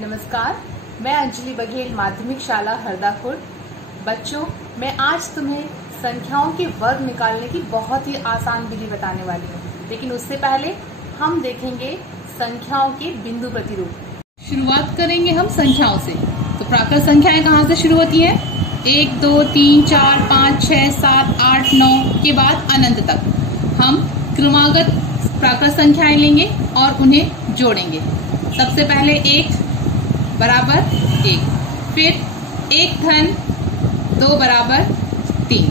नमस्कार, मैं अंजलि बघेल, माध्यमिक शाला हरदापुर। बच्चों, मैं आज तुम्हें संख्याओं के वर्ग निकालने की बहुत ही आसान विधि बताने वाली हूँ। लेकिन उससे पहले हम देखेंगे संख्याओं के बिंदु प्रतिरूप। शुरुआत करेंगे हम संख्याओं से। तो प्राकृत संख्याएं कहाँ से शुरू होती है? 1, 2, 3, 4, 5, 6, 7, 8, 9 के बाद अनंत तक। हम क्रमागत प्राकृत संख्याएं लेंगे और उन्हें जोड़ेंगे। सबसे पहले 1 बराबर 1, फिर 1 धन 2 बराबर 3।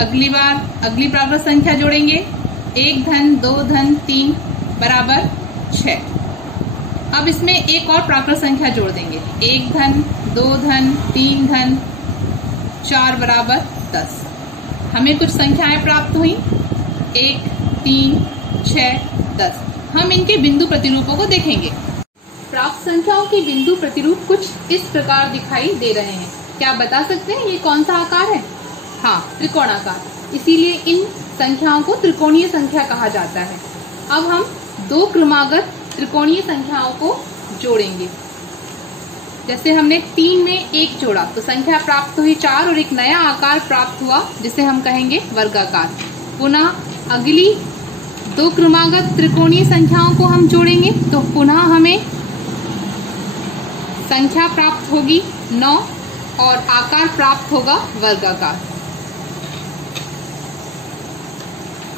अगली प्राकृत संख्या जोड़ेंगे 1 धन 2 धन 3 बराबर 6। अब इसमें एक और प्राकृत संख्या जोड़ देंगे 1 धन 2 धन 3 धन 4 बराबर 10। हमें कुछ संख्याएं प्राप्त हुई 1, 3, 6, 10। हम इनके बिंदु प्रतिरूपों को देखेंगे। प्राप्त संख्याओं के बिंदु प्रतिरूप कुछ इस प्रकार दिखाई दे रहे हैं। क्या आप बता सकते हैं ये कौन सा आकार है? हाँ, त्रिकोणाकार। इसीलिए इन संख्याओं को त्रिकोणीय संख्या कहा जाता है। अब हम दो क्रमागत त्रिकोणीय संख्याओं को जोड़ेंगे। जैसे हमने 3 में 1 जोड़ा तो संख्या प्राप्त हुई 4 और एक नया आकार प्राप्त हुआ जिसे हम कहेंगे वर्गाकार। पुनः अगली दो क्रमागत त्रिकोणीय संख्याओं को हम जोड़ेंगे तो पुनः हमें संख्या प्राप्त होगी 9 और आकार प्राप्त होगा वर्गाकार।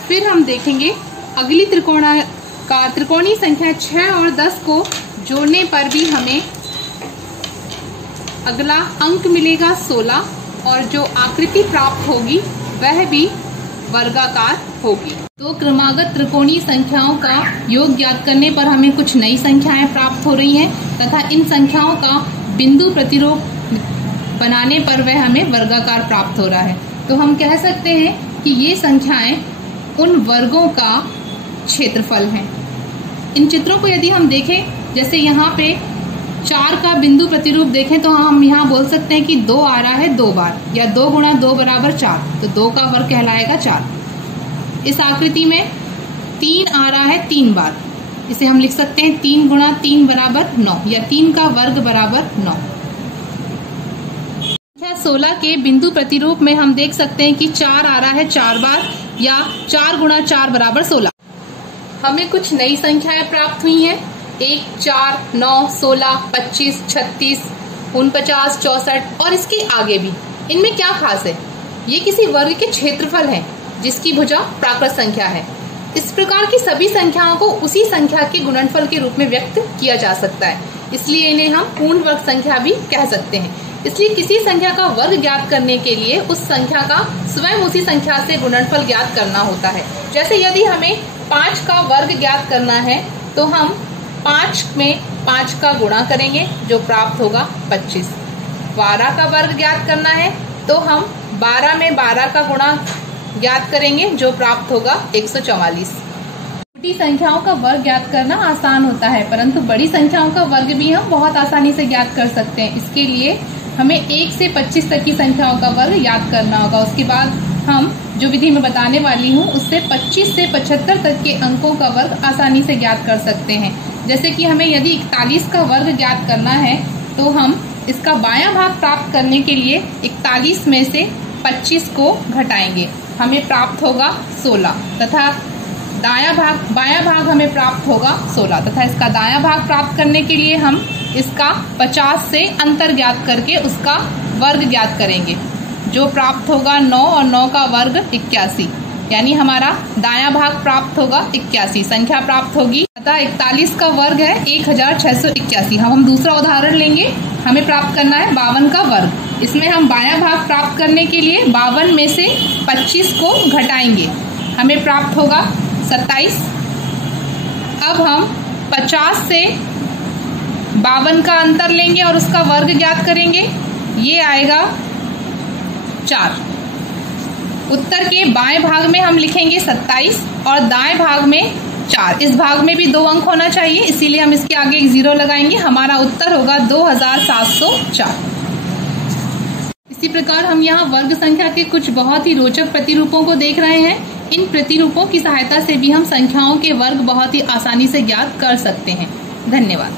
फिर हम देखेंगे अगली त्रिकोणीय संख्या 6 और 10 को जोड़ने पर भी हमें अगला अंक मिलेगा 16 और जो आकृति प्राप्त होगी वह भी वर्गाकार होगी। तो क्रमागत त्रिकोणीय संख्याओं का योग ज्ञात करने पर हमें कुछ नई संख्याएं प्राप्त हो रही हैं तथा इन संख्याओं का बिंदु प्रतिरूप बनाने पर वह हमें वर्गाकार प्राप्त हो रहा है। तो हम कह सकते हैं कि ये संख्याएं उन वर्गों का क्षेत्रफल हैं। इन चित्रों को यदि हम देखें, जैसे यहाँ पे 4 का बिंदु प्रतिरूप देखें तो हम यहाँ बोल सकते हैं कि 2 आ रहा है 2 बार, या 2 गुणा 2 बराबर 4, तो 2 का वर्ग कहलाएगा 4। इस आकृति में 3 आ रहा है 3 बार, इसे हम लिख सकते हैं 3 गुणा 3 बराबर 9, या 3 का वर्ग बराबर 9। संख्या 16 के बिंदु प्रतिरूप में हम देख सकते हैं कि 4 आ रहा है 4 बार, या 4 गुणा 4 बराबर 16। हमें कुछ नई संख्याएं प्राप्त हुई हैं 1, 4, 9, 16, 25, 36, 49, 64 और इसके आगे भी। इनमें क्या खास है? ये किसी वर्ग के क्षेत्रफल हैं जिसकी भुजा प्राकृत संख्या है। इस प्रकार की सभी संख्याओं को उसी संख्या के गुणनफल के रूप में व्यक्त किया जा सकता है, इसलिए इन्हें हम पूर्ण वर्ग संख्या भी कह सकते हैं। इसलिए किसी संख्या का वर्ग ज्ञात करने के लिए उस संख्या का स्वयं उसी संख्या से गुणनफल ज्ञात करना होता है। जैसे यदि हमें 5 का वर्ग ज्ञात करना है तो हम 5 में 5 का गुणा करेंगे जो प्राप्त होगा 25। 12 का वर्ग ज्ञात करना है तो हम 12 में 12 का गुणा ज्ञात करेंगे जो प्राप्त होगा 144। छोटी संख्याओं का वर्ग ज्ञात करना आसान होता है, परंतु बड़ी संख्याओं का वर्ग भी हम बहुत आसानी से ज्ञात कर सकते हैं। इसके लिए हमें 1 से 25 तक की संख्याओं का वर्ग याद करना होगा। उसके बाद हम जो विधि मैं बताने वाली हूँ उससे 25 से 75 तक के अंकों का वर्ग आसानी से ज्ञात कर सकते हैं। जैसे कि हमें यदि 41 का वर्ग ज्ञात करना है तो हम इसका बायां भाग प्राप्त करने के लिए 41 में से 25 को घटाएंगे, हमें प्राप्त होगा 16, तथा बायां भाग हमें प्राप्त होगा 16, तथा इसका दायां भाग प्राप्त करने के लिए हम इसका 50 से अंतर ज्ञात करके उसका वर्ग ज्ञात करेंगे जो प्राप्त होगा 9 और 9 का वर्ग 81, यानी हमारा दायां भाग प्राप्त होगा 81। संख्या प्राप्त होगी, अतः 41 का वर्ग है 1681। हम दूसरा उदाहरण लेंगे, हमें प्राप्त करना है 52 का वर्ग। इसमें हम बायां भाग प्राप्त करने के लिए 52 में से 25 को घटाएंगे, हमें प्राप्त होगा 27। अब हम 50 से 52 का अंतर लेंगे और उसका वर्ग ज्ञात करेंगे, ये आएगा 4। उत्तर के बाएं भाग में हम लिखेंगे 27 और दाएं भाग में 4। इस भाग में भी 2 अंक होना चाहिए, इसीलिए हम इसके आगे एक 0 लगाएंगे। हमारा उत्तर होगा 2704। इसी प्रकार हम यहाँ वर्ग संख्या के कुछ बहुत ही रोचक प्रतिरूपों को देख रहे हैं। इन प्रतिरूपों की सहायता से भी हम संख्याओं के वर्ग बहुत ही आसानी से ज्ञात कर सकते हैं। धन्यवाद।